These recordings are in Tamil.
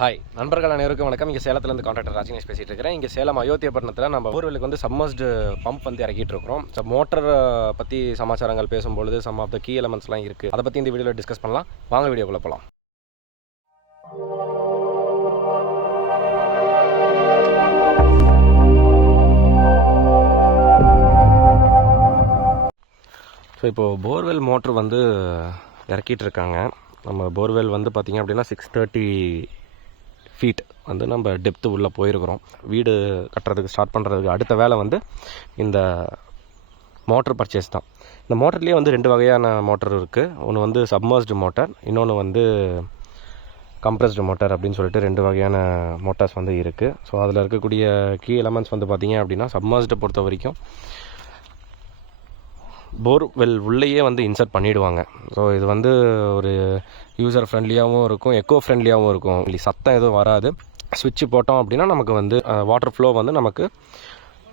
ஹாய் நண்பர்கள் அனைவருக்கும் வணக்கம். இங்கே சேலத்துலேருந்து கான்ட்ராக்டர் ராஜினேஷ் பேசிகிட்டு இருக்கிறேன். இங்கே சேலம் அயோத்தியப்பட்டினத்தில் நம்ம போர்வெலுக்கு வந்து சப்மர்ஸ்டு பம்ப் வந்து இறக்கிட்டு இருக்கிறோம். ஸோ மோட்டர் பற்றி சமாச்சாரங்கள் பேசும்பொழுது சம் ஆஃப் த கீ எலமெண்ட்ஸ்லாம் இருக்குது. அதை பற்றி இந்த வீடியோவில் டிஸ்கஸ் பண்ணலாம். வாங்க வீடியோக்குள்ளே போகலாம். ஸோ இப்போது போர்வெல் மோட்ரு வந்து இறக்கிட்டு இருக்காங்க. நம்ம போர்வெல் வந்து பார்த்திங்க அப்படின்னா 630 ஃபீட் வந்து நம்ம டெப்த்து உள்ளே போயிருக்கிறோம். வீடு கட்டுறதுக்கு ஸ்டார்ட் பண்ணுறதுக்கு அடுத்த வேலை வந்து இந்த மோட்டர் பர்ச்சேஸ் தான். இந்த மோட்டர்லேயே வந்து 2 வகையான மோட்டர் இருக்குது. ஒன்று வந்து சப்மர்ஸ்டு மோட்டர், இன்னொன்று வந்து கம்ப்ரஸ்டு மோட்டர் அப்படின்னு சொல்லிட்டு 2 வகையான மோட்டார்ஸ் வந்து இருக்குது. ஸோ அதில் இருக்கக்கூடிய கீ எலமெண்ட்ஸ் வந்து பார்த்திங்க அப்படின்னா சப்மர்ஸ்டை பொறுத்த வரைக்கும் போர்வெல் உள்ளேயே வந்து இன்சர்ட் பண்ணிவிடுவாங்க. ஸோ இது வந்து ஒரு யூசர் ஃப்ரெண்ட்லியாகவும் இருக்கும், எக்கோ ஃப்ரெண்ட்லியாகவும் இருக்கும். சத்தம் எதுவும் வராது. ஸ்விட்ச் போட்டோம் அப்படின்னா நமக்கு வந்து வாட்டர் ஃப்ளோ வந்து நமக்கு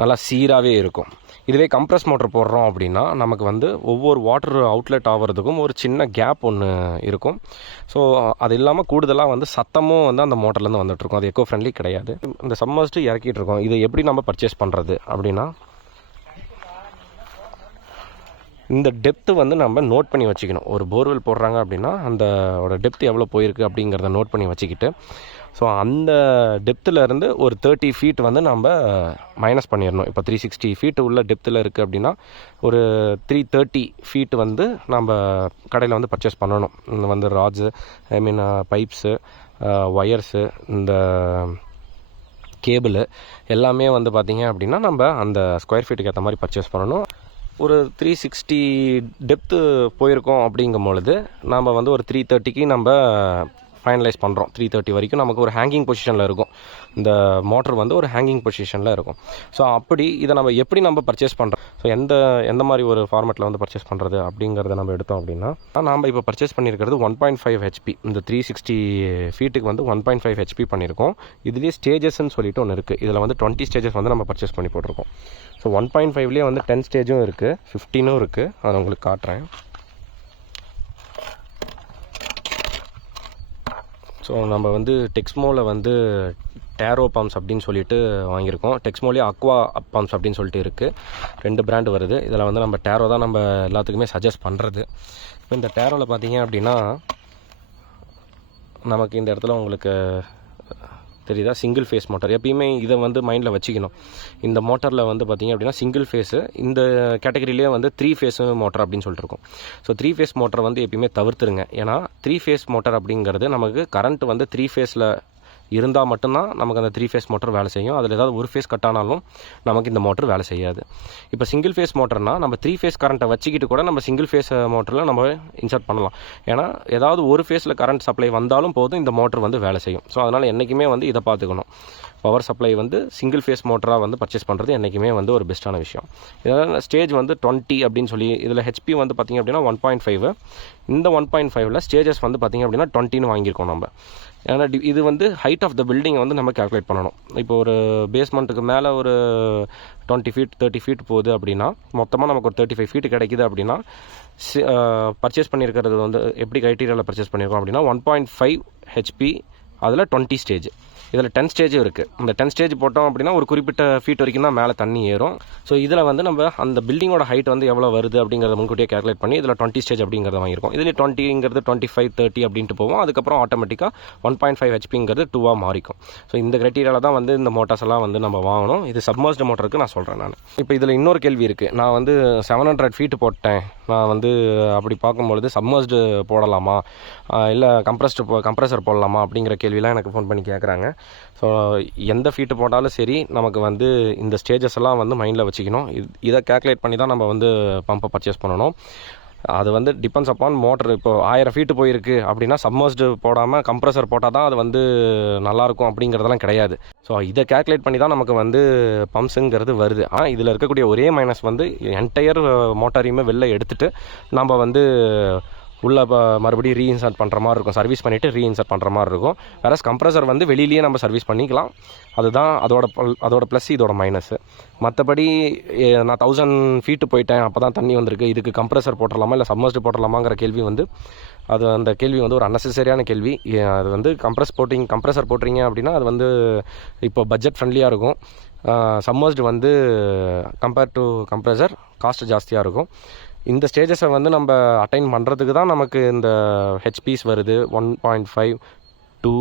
நல்லா சீராகவே இருக்கும். இதுவே கம்ப்ரஸ் மோட்டர் போடுறோம் அப்படின்னா நமக்கு வந்து ஒவ்வொரு வாட்டர் அவுட்லெட் ஆகிறதுக்கும் ஒரு சின்ன கேப் ஒன்று இருக்கும். ஸோ அது இல்லாமல் கூடுதலாக வந்து சத்தமும் வந்து அந்த மோட்டர்லேருந்து வந்துட்டுருக்கும். அது எக்கோ ஃப்ரெண்ட்லி கிடையாது. இந்த சப்மர்ஸ்டு இறக்கிட்டு இருக்கோம். இதை எப்படி நம்ம பர்ச்சேஸ் பண்ணுறது அப்படின்னா, இந்த டெப்த்து வந்து நம்ம நோட் பண்ணி வச்சுக்கணும். ஒரு போர்வெல் போடுறாங்க அப்படின்னா அந்தோட டெப்த்து எவ்வளோ போயிருக்கு அப்படிங்கிறத நோட் பண்ணி வச்சுக்கிட்டு, ஸோ அந்த டெப்த்துலேருந்து ஒரு 30 ஃபீட் வந்து நம்ம மைனஸ் பண்ணிடணும். இப்போ 360 ஃபீட்டு உள்ள டெப்த்தில் இருக்குது அப்படின்னா ஒரு 330 ஃபீட் வந்து நம்ம கடையில் வந்து பர்ச்சேஸ் பண்ணணும். இந்த வந்து ராட்ஸு, பைப்ஸு, ஒயர்ஸு, இந்த கேபிள் எல்லாமே வந்து பார்த்திங்க அப்படின்னா நம்ம அந்த ஸ்கொயர் ஃபீட்டுக்கு ஏற்ற மாதிரி பர்ச்சேஸ் பண்ணணும். ஒரு 360 டெப்த்து போயிருக்கோம் அப்படிங்கும் பொழுது நம்ம வந்து ஒரு 330க்கு நம்ம ஃபைனலைஸ் பண்ணுறோம். 330 வரைக்கும் நமக்கு ஒரு ஹேங்கிங் பொசிஷனில் இருக்கும். இந்த மோட்டர் வந்து ஒரு ஹேங்கிங் பொசிஷனில் இருக்கும். ஸோ அப்படி இதை நம்ம எப்படி நம்ம பர்ச்சேஸ் பண்ணுறோம், ஸோ எந்த மாதிரி ஒரு ஃபார்மேட்டில் வந்து பர்ச்சேஸ் பண்ணுறது அப்படிங்கிறத நம்ம எடுத்தோம் அப்படின்னா, நாம் இப்போ பர்ச்சேஸ் பண்ணியிருக்கிறது 1.5 ஹெச்பி. இந்த 360 ஃபீட்டுக்கு வந்து 1.5 ஹெச்பி பண்ணியிருக்கோம். இதுலேயே ஸ்டேஜஸ்ன்னு சொல்லிட்டு ஒன்று இருக்குது. இதில் வந்து 20 ஸ்டேஜஸ் வந்து நம்ம பர்ச்சேஸ் பண்ணி போட்டிருக்கோம். ஸோ 1.5லேயே வந்து 10 ஸ்டேஜும் இருக்குது, 15ம் இருக்குது. அதை உங்களுக்கு காட்டுறேன். ஸோ நம்ம வந்து டெக்ஸ்மோவில் வந்து டேரோ பம்ப்ஸ் அப்படின்னு சொல்லிட்டு வாங்கியிருக்கோம். டெக்ஸ்மோலேயே அக்வா பம்ப்ஸ் அப்படின்னு சொல்லிட்டு இருக்குது. 2 பிராண்டு வருது. இதில் வந்து நம்ம டேரோ தான் நம்ம எல்லாத்துக்குமே சஜஸ்ட் பண்ணுறது. இப்போ இந்த டேரோவில் பார்த்தீங்க அப்படின்னா நமக்கு இந்த இடத்துல உங்களுக்கு தெரியுதா, சிங்கிள் ஃபேஸ் மோட்டார். எப்பயுமே இதை வந்து மைண்டில் வச்சுக்கணும். இந்த மோட்டரில் வந்து பார்த்திங்க அப்படின்னா சிங்கிள் ஃபேஸு, இந்த கேட்டகரியிலே வந்து 3 ஃபேஸ் மோட்டர் அப்படின்னு சொல்லிட்டு இருக்கும். ஸோ 3 ஃபேஸ் மோட்டரை வந்து எப்பயுமே தவிர்த்துருங்க. ஏன்னா 3 ஃபேஸ் மோட்டர் அப்படிங்கிறது நமக்கு கரண்ட் வந்து 3 ஃபேஸில் இருந்தால் மட்டும்தான் நமக்கு அந்த 3 ஃபேஸ் மோட்டர் வேலை செய்யும். அதில் ஏதாவது ஒரு ஃபேஸ் கட் ஆனாலும் நமக்கு இந்த மோட்டர் வேலை செய்யாது. இப்போ சிங்கிள் ஃபேஸ் மோட்டர்னால் நம்ம 3 ஃபேஸ் கரண்ட்டை வச்சுக்கிட்டு கூட நம்ம சிங்கிள் ஃபேஸ் மோட்டரில் நம்ம இன்சர்ட் பண்ணலாம். ஏன்னா ஏதாவது ஒரு ஃபேஸில் கரண்ட் சப்ளை வந்தாலும் போதும் இந்த மோட்டர் வந்து வேலை செய்யும். ஸோ அதனால் என்றைக்குமே வந்து இதை பார்த்துக்கணும். பவர் சப்ளை வந்து சிங்கிள் ஃபேஸ் மோட்டராக வந்து பர்ச்சேஸ் பண்ணுறது என்றைக்குமே வந்து ஒரு பெஸ்ட்டான விஷயம். இதனால் ஸ்டேஜ் வந்து 20 அப்படின்னு சொல்லி, இதில் ஹெச்பி வந்து பார்த்திங்க அப்படின்னா 1.5. இந்த 1.5ல் ஸ்டேஜஸ் வந்து பார்த்திங்க அப்படின்னா 20ன்னு வாங்கியிருக்கோம் நம்ம. ஏன்னா இது வந்து ஹைட் ஆஃப் த பில்டிங்கை வந்து நம்ம கால்குலேட் பண்ணணும். இப்போ ஒரு பேஸ்மெண்ட்டுக்கு மேலே ஒரு 20 ஃபீட் 30 ஃபீட் போகுது அப்படின்னா மொத்தமாக நமக்கு ஒரு 35 ஃபீட் கிடைக்குது அப்படின்னா பர்ச்சேஸ் பண்ணியிருக்கிறது வந்து எப்படி க்ரைட்டீரியாவில் பர்ச்சேஸ் பண்ணியிருக்கோம் அப்படின்னா 1.5 ஹெச்பி, அதில் 20 ஸ்டேஜ். இதில் 10 ஸ்டேஜும் இருக்குது. இந்த 10 ஸ்டேஜ் போட்டோம் அப்படின்னா ஒரு குறிப்பிட்ட ஃபீட் வரைக்கும் தான் மேலே தண்ணி ஏறும். ஸோ இதில் வந்து நம்ம அந்த பில்டிங்கோட ஹைட் வந்து எவ்வளோ வருது அப்படிங்கிறத முன்கூட்டியே கேல்குலேட் பண்ணி இதில் 20 ஸ்டேஜ் அப்படிங்கிறத வாங்கியிருக்கோம். இதில் 20ங்கிறது 25, 30 அப்படின்ட்டு போவோம். அதுக்கப்புறம் ஆட்டோமேட்டிக்காக 1.5 ஹெச்பிங்கிறது 2ஆக மாறிக்கும். ஸோ இந்த கிரைட்டீரியாவில் தான் வந்து இந்த மோட்டார்ஸ் எல்லாம் வந்து நம்ம வாங்கணும். இது சப்மர்ஸ்டு மோட்டருக்கு நான் சொல்கிறேன் நான். இப்போ இதில் இன்னொரு கேள்வி இருக்குது. நான் வந்து 700 ஃபீட்டு போட்டேன். நான் வந்து அப்படி பார்க்கும்பொழுது சப்மர்ஸ்டு போடலாமா இல்லை கம்ப்ரஸர் போடலாமா அப்படிங்கிற கேள்வியெலாம் எனக்கு ஃபோன் பண்ணி கேட்குறாங்க. ஸோ எந்த ஃபீட்டு போட்டாலும் சரி நமக்கு வந்து இந்த ஸ்டேஜஸ் எல்லாம் வந்து மைண்டில் வச்சுக்கணும். இதை கேல்குலேட் பண்ணி தான் நம்ம வந்து பம்பை பர்ச்சேஸ் பண்ணணும். அது வந்து டிபெண்ட்ஸ் அப்பான் மோட்டர். இப்போ 1000 ஃபீட்டு போயிருக்கு அப்படின்னா சப்மர்ஸ்டு போடாமல் கம்ப்ரஸர் போட்டால் தான் அது வந்து நல்லாயிருக்கும் அப்படிங்கிறதெல்லாம் கிடையாது. ஸோ இதை கேல்குலேட் பண்ணி தான் நமக்கு வந்து பம்ப்ஸுங்கிறது வருது. ஆனால் இதில் இருக்கக்கூடிய ஒரே மைனஸ் வந்து என்டையர் மோட்டாரையுமே வெளில எடுத்துகிட்டு நம்ம வந்து உள்ளே மறுபடியும் ரீஇன்சர்ட் பண்ணுற மாதிரி இருக்கும். சர்வீஸ் பண்ணிவிட்டு ரீஇன்சர்ட் பண்ணுற மாதிரி இருக்கும். வேறு கம்ப்ரஸர் வந்து வெளியிலேயே நம்ம சர்வீஸ் பண்ணிக்கலாம். அதுதான் அதோட ப்ளஸ், இதோட மைனஸு. மற்றபடி நான் 1000 ஃபீட்டு போயிட்டேன் அப்போ தான் தண்ணி வந்திருக்கு, இதுக்கு கம்ப்ரஸர் போட்டுடலாமா இல்லை சப்மர்ஸ்டு போட்டுடலாமாங்கிற கேள்வி வந்து அது அந்த கேள்வி வந்து ஒரு அன்னெசரியான கேள்வி. அது வந்து கம்ப்ரஸர் போட்டுறீங்க அப்படின்னா அது வந்து இப்போ பட்ஜெட் ஃப்ரெண்ட்லியாக இருக்கும். சம்மர்ஸ்டு வந்து கம்பேர் டு கம்ப்ரஸர் காஸ்ட் ஜாஸ்தியாக இருக்கும். இந்த ஸ்டேஜஸை வந்து நம்ம அட்டைன் பண்ணுறதுக்கு தான் நமக்கு இந்த ஹெச்பிஸ் வருது. 1.5, 2,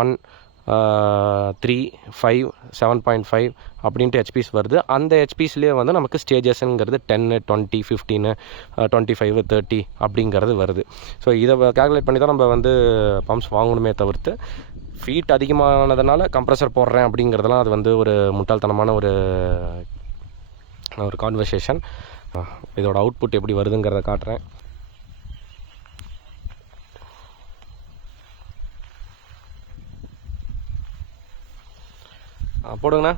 1, 3, 5, 7.5 அப்படின்ட்டு ஹெச்பிஸ் வருது. அந்த ஹெச்பிஸ்லேயே வந்து நமக்கு ஸ்டேஜஸ்ங்கிறது 10, 20, 15, 25, 30 அப்படிங்கிறது வருது. ஸோ இதை கால்குலேட் பண்ணி தான் நம்ம வந்து பம்ப்ஸ் வாங்கணுமே தவிர்த்து ஃபீட் அதிகமானதுனால கம்ப்ரஸர் போடுறேன் அப்படிங்கிறதுலாம் அது வந்து ஒரு முட்டாள்தனமான ஒரு கான்வர்சேஷன். இதோட அவுட்புட் எப்படி வருதுங்கிறத காட்டுறேன். போடுங்கண்ணா.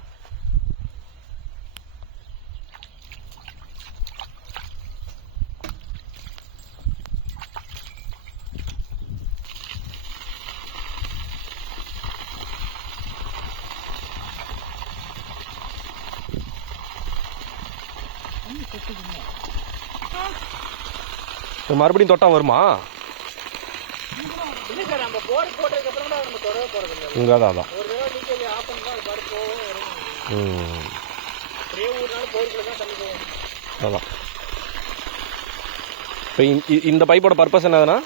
மறுபடியும் தொட்டா வருமா? இங்கே தான் அதான். அதான் இப்போ இந்த பைப்போட பர்பஸ் என்னதுன்னா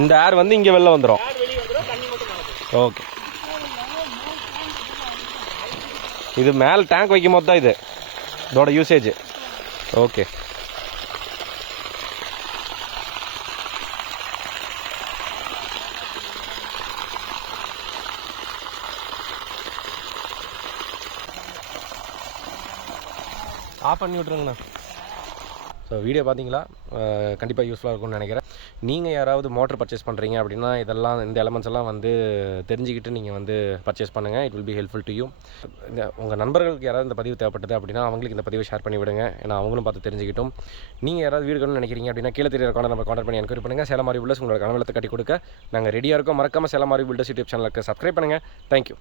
இந்த ஏர் வந்து இங்கே வெளில வந்துடும். ஓகே, இது மேலே டேங்க் வைக்கும் போது தான் இதோட யூசேஜ். ஓகே, ஆஃப் பண்ணி விட்ருங்கண்ணா. ஸோ வீடியோ பார்த்தீங்களா? கண்டிப்பாக யூஸ்ஃபுல்லாக இருக்கும்னு நினைக்கிறேன். நீங்கள் யாராவது மோட்டர் பர்ச்சேஸ் பண்ணுறீங்க அப்படின்னா இந்த எலமெண்ட்ஸ் எல்லாம் வந்து தெரிஞ்சுக்கிட்டு நீங்கள் வந்து பர்ச்சேஸ் பண்ணுங்கள். It will be helpful to you. உங்கள் நண்பர்களுக்கு யாராவது இந்த பதிவு தேவைப்பட்டது அப்படின்னா அவங்களுக்கு இந்த பதிவை ஷேர் பண்ணி விடுங்க. ஏன்னா அவங்களும் பார்த்து தெரிஞ்சுக்கிட்டும். நீங்கள் யாராவது வீடு கட்டணும்னு நினைக்கிறீங்க அப்படின்னா கீழே தெரியற நம்ம கான்டாக்ட் பண்ணி என்கொயரி பண்ணுங்கள். சேலமாரி பில்டர்ஸ் உங்களோட கனவலத்தை கட்டி கொடுக்க நாங்கள் ரெடியாக இருக்கோம். மறக்காமல் சேலமாரி பில்டர்ஸ் யூடியூப் சேனலுக்கு சப்ஸ்கிரைப் பண்ணுங்கள். தேங்க்யூ.